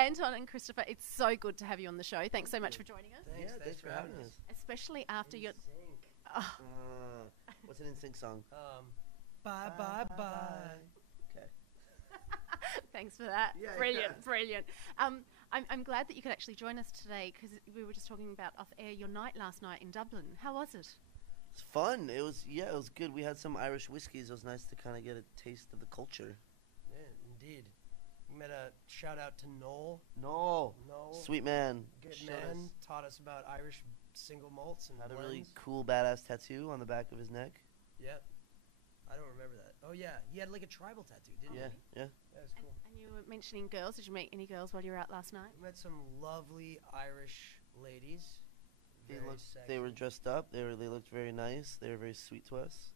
Anton and Christopher, it's so good to have you on the show. Thanks so much for joining us. Thanks for having us. Especially after your... Oh. What's an NSYNC song? Bye, bye, bye. Okay. Thanks for that. Yeah, Brilliant, yeah. brilliant. I'm glad that you could actually join us today because we were just talking about off air your night last night in Dublin. How was it? It's fun. It was good. We had some Irish whiskeys. It was nice to kind of get a taste of the culture. Yeah, indeed. We met a shout out to Noel. Noel. Sweet man. Good man. Taught us about Irish single malts and had blends. a really cool badass tattoo on the back of his neck. Yep. I don't remember that. Oh yeah, he had like a tribal tattoo, didn't he? Yeah. That was cool. And you were mentioning girls. Did you meet any girls while you were out last night? We met some lovely Irish ladies. They were dressed up. They looked very nice. They were very sweet to us.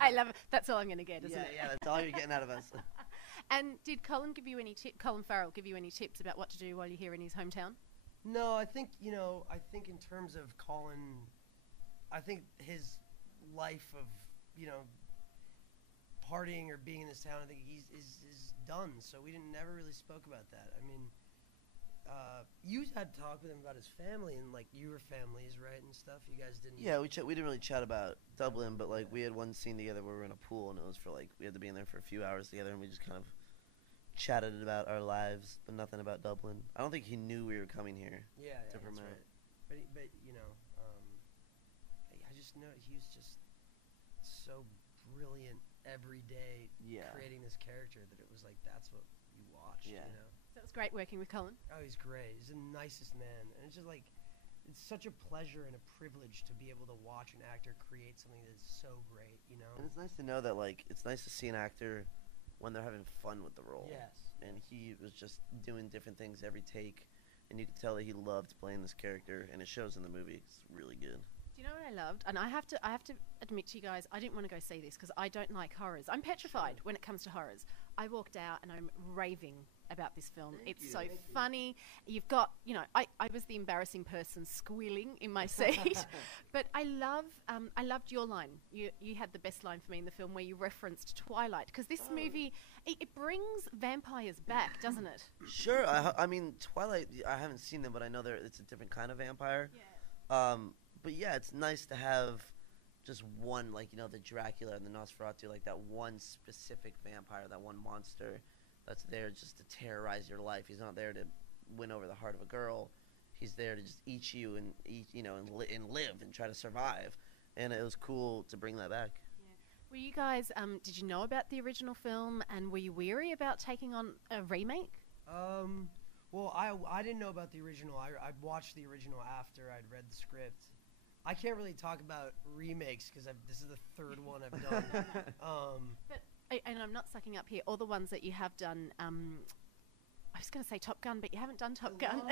I love it. That's all I'm going to get, isn't it? Yeah, that's all you're getting out of us. And did Colin Farrell give you any tips about what to do while you're here in his hometown? No, I think in terms of Colin, I think his life of, partying or being in this town, I think is done. So we never really spoke about that. I mean, you had to talk with him about his family and like your families, right, and stuff. You guys didn't. Yeah, we didn't really chat about Dublin, but like we had one scene together where we were in a pool and it was for like we had to be in there for a few hours together and we just kind of chatted about our lives, but nothing about Dublin. I don't think he knew we were coming here. Yeah, to that's promote. right. But I just know he was just so brilliant every day creating this character that it was like that's what you watched. Yeah. So it was great working with Colin. Oh, he's great. He's the nicest man, and it's just like it's such a pleasure and a privilege to be able to watch an actor create something that's so great. And it's nice to know that like it's nice to see an actor when they're having fun with the role. Yes. And he was just doing different things every take, and you could tell that he loved playing this character, and it shows in the movie. It's really good. Do you know what I loved? And I have to admit to you guys, I didn't want to go see this because I don't like horrors. I'm petrified when it comes to horrors. I walked out and I'm raving about this film. It's so funny. You've got, I was the embarrassing person squealing in my seat, but I loved your line. You had the best line for me in the film where you referenced Twilight because this movie, it brings vampires back, doesn't it? Sure. I mean, Twilight, I haven't seen them, but I know it's a different kind of vampire. Yeah. But yeah, it's nice to have just one, like, the Dracula and the Nosferatu, like that one specific vampire, that one monster that's there just to terrorize your life. He's not there to win over the heart of a girl. He's there to just eat you and live and try to survive. And it was cool to bring that back. Yeah. Were you guys, did you know about the original film and were you weary about taking on a remake? Well, I didn't know about the original. I watched the original after I'd read the script. I can't really talk about remakes because this is the third one I've done. And I'm not sucking up here. All the ones that you have done, I was going to say Top Gun, but you haven't done Top Gun.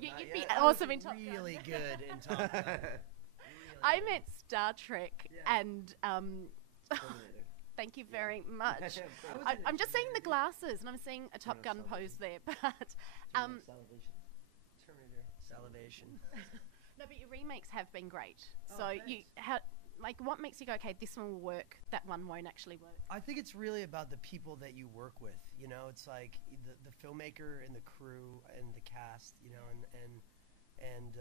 You'd be awesome in Top Gun. Really good in Top Gun. I meant Star Trek and... Thank you very much. I'm just seeing the glasses, and I'm seeing a Top Gun pose there. But Terminator. Salivation. No, but your remakes have been great. Oh, So thanks. what makes you go, okay, this one will work, that one won't actually work? I think it's really about the people that you work with. It's like the filmmaker and the crew and the cast. And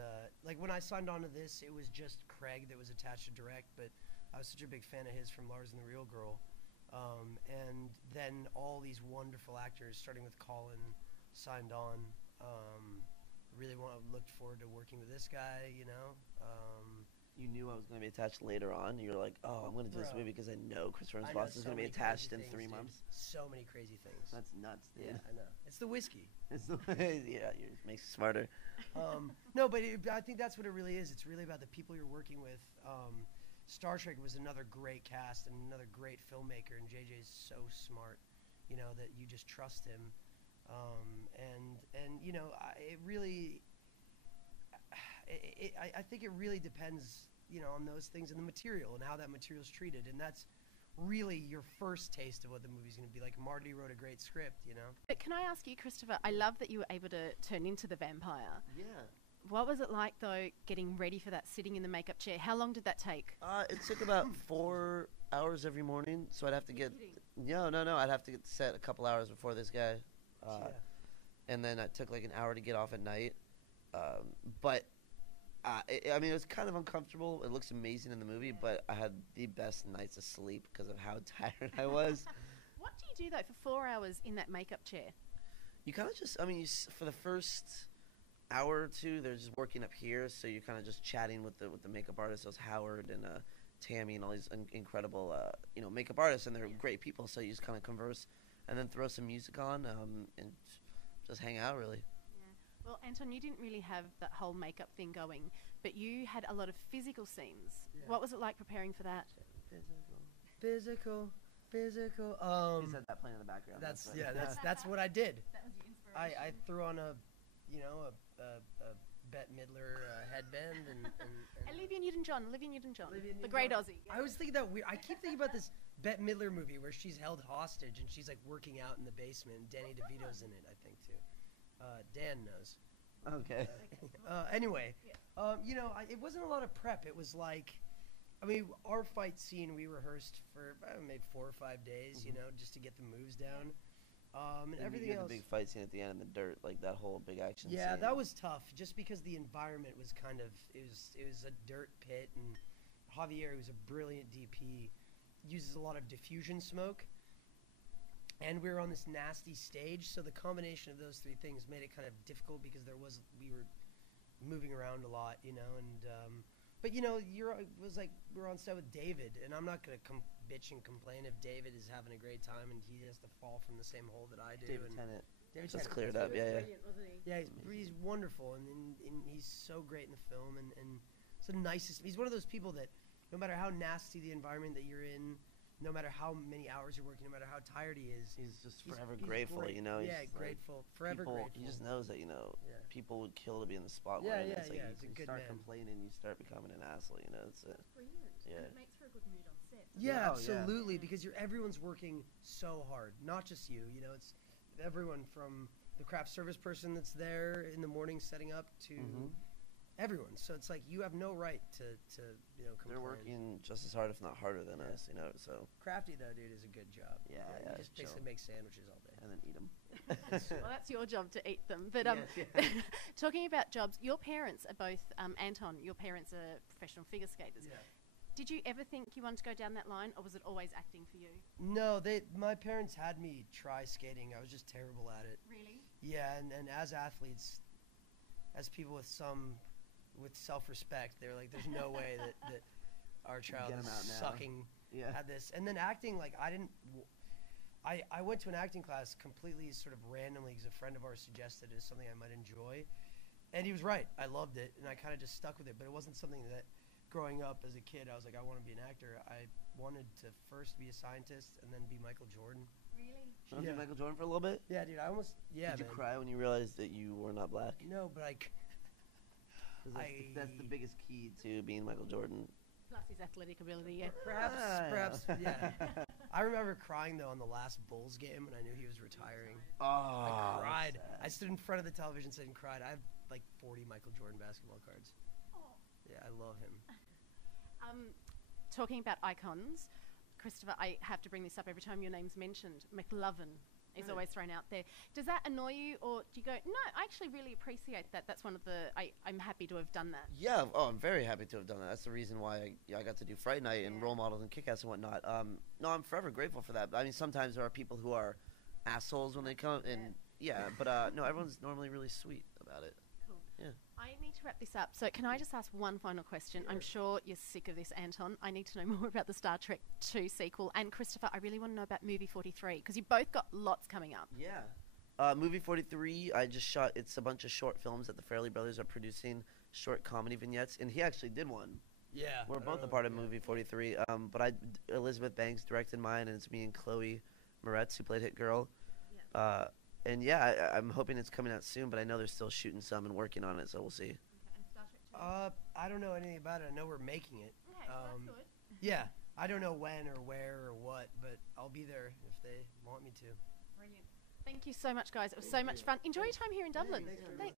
like when I signed on to this, it was just Craig that was attached to direct, but I was such a big fan of his from Lars and the Real Girl. And then all these wonderful actors, starting with Colin, signed on. Really looked forward to working with this guy, You knew I was going to be attached later on. You were like, oh, I'm going to do this movie because I know Christopher Mintz-Plasse is going to be attached in 3 months. So many crazy things. That's nuts, dude. Yeah, I know. It's the whiskey. Yeah, it makes you smarter. No, but I think that's what it really is. It's really about the people you're working with. Star Trek was another great cast and another great filmmaker, and JJ's so smart, that you just trust him. It really, I think it really depends, on those things and the material and how that material is treated, and that's really your first taste of what the movie's going to be like. Marty wrote a great script, But can I ask you, Christopher, I love that you were able to turn into the vampire. Yeah. What was it like, though, getting ready for that, sitting in the makeup chair? How long did that take? It took about 4 hours every morning, so I'd have to get... No, I'd have to get set a couple hours before this guy. And then it took like an hour to get off at night. But I mean, it was kind of uncomfortable. It looks amazing in the movie, but I had the best nights of sleep because of how tired I was. What do you do though for 4 hours in that makeup chair? You kind of just, I mean, for the first hour or two, they're just working up here, so you're kind of just chatting with the makeup artists. Those Howard and Tammy and all these incredible makeup artists, and they're great people. So you just kind of converse, and then throw some music on, and just hang out really. Yeah. Well, Anton, you didn't really have that whole makeup thing going, but you had a lot of physical scenes. Yeah. What was it like preparing for that? Physical. He said that playing in the background. That's what I did. That was your inspiration. I threw on a Bette Midler headband and Olivia Newton-John, the great Aussie. I was thinking that weird. I keep thinking about this Bette Midler movie where she's held hostage and she's like working out in the basement. And Danny DeVito's in it, I think too. Dan knows. Okay. Anyway, it wasn't a lot of prep. It was like, I mean, our fight scene we rehearsed for maybe 4 or 5 days, just to get the moves down. And everything else. The big fight scene at the end in the dirt, like that whole big action scene. Yeah, that was tough, just because the environment was kind of it was a dirt pit, and Javier, who's a brilliant DP, uses a lot of diffusion smoke, and we were on this nasty stage, so the combination of those three things made it kind of difficult because we were moving around a lot, and. But it was like we were on set with David, and I'm not gonna bitch and complain if David is having a great time and he has to fall from the same hole that I do. David Tennant. Just cleared up, yeah. Yeah, he's wonderful, and he's so great in the film, and it's the nicest. He's one of those people that no matter how nasty the environment that you're in, no matter how many hours you're working, no matter how tired he is, he's just forever grateful, great. He's grateful, forever grateful. He just knows that, people would kill to be in the spot where it's like you start complaining, you start becoming an asshole, It's brilliant. Yeah. And it makes for a good mood on set. Yeah, absolutely, because everyone's working so hard, not just you. It's everyone from the craft service person that's there in the morning setting up to everyone. So it's like you have no right to complain. They're working just as hard, if not harder than us, So Crafty though, dude, is a good job. Yeah. You just basically make sandwiches all day and then eat them. Well, that's your job to eat them. But talking about jobs, your parents are both Anton. Your parents are professional figure skaters. Yeah. Did you ever think you wanted to go down that line, or was it always acting for you? No, my parents had me try skating. I was just terrible at it. Really? Yeah, and as athletes, as people with self-respect, they're like, there's no way that our child is sucking at this. And then acting, like I went to an acting class completely sort of randomly because a friend of ours suggested it as something I might enjoy. And he was right. I loved it, and I kind of just stuck with it. But it wasn't something that, growing up as a kid, I was like, I want to be an actor. I wanted to first be a scientist and then be Michael Jordan. Really? You want to be Michael Jordan for a little bit? Yeah, dude, I almost, Did you cry when you realized that you were not black? No, but that's the biggest key to being Michael Jordan. Plus his athletic ability, yeah. Perhaps, yeah. I remember crying, though, on the last Bulls game, and I knew he was retiring. Oh, I cried. I stood in front of the television set and cried. I have, like, 40 Michael Jordan basketball cards. Oh. Yeah, I love him. Talking about icons, Christopher, I have to bring this up every time your name's mentioned. McLovin is always thrown out there. Does that annoy you, or do you go, no, I actually really appreciate that. That's one of the, I'm happy to have done that. Yeah, I'm very happy to have done that. That's the reason why I got to do Fright Night and Role Models and Kick-Ass and whatnot. No, I'm forever grateful for that. I mean, sometimes there are people who are assholes when they come, and but no, everyone's normally really sweet about it. Cool. Yeah. I need to wrap this up. So can I just ask one final question? Sure. I'm sure you're sick of this, Anton. I need to know more about the Star Trek 2 sequel. And Christopher, I really want to know about Movie 43, because you've both got lots coming up. Yeah. Movie 43, I just shot, it's a bunch of short films that the Farrelly brothers are producing, short comedy vignettes, and he actually did one. Yeah. We're both a part of Movie 43. But Elizabeth Banks directed mine, and it's me and Chloe Moretz, who played Hit Girl. Yeah. And yeah, I'm hoping it's coming out soon, but I know they're still shooting some and working on it, so we'll see. Okay. And Star Trek 2? I don't know anything about it. I know we're making it. Okay, that's good. Yeah, I don't know when or where or what, but I'll be there if they want me to. Brilliant. Thank you so much, guys. It was so much fun. Enjoy your time here in Dublin. Thanks.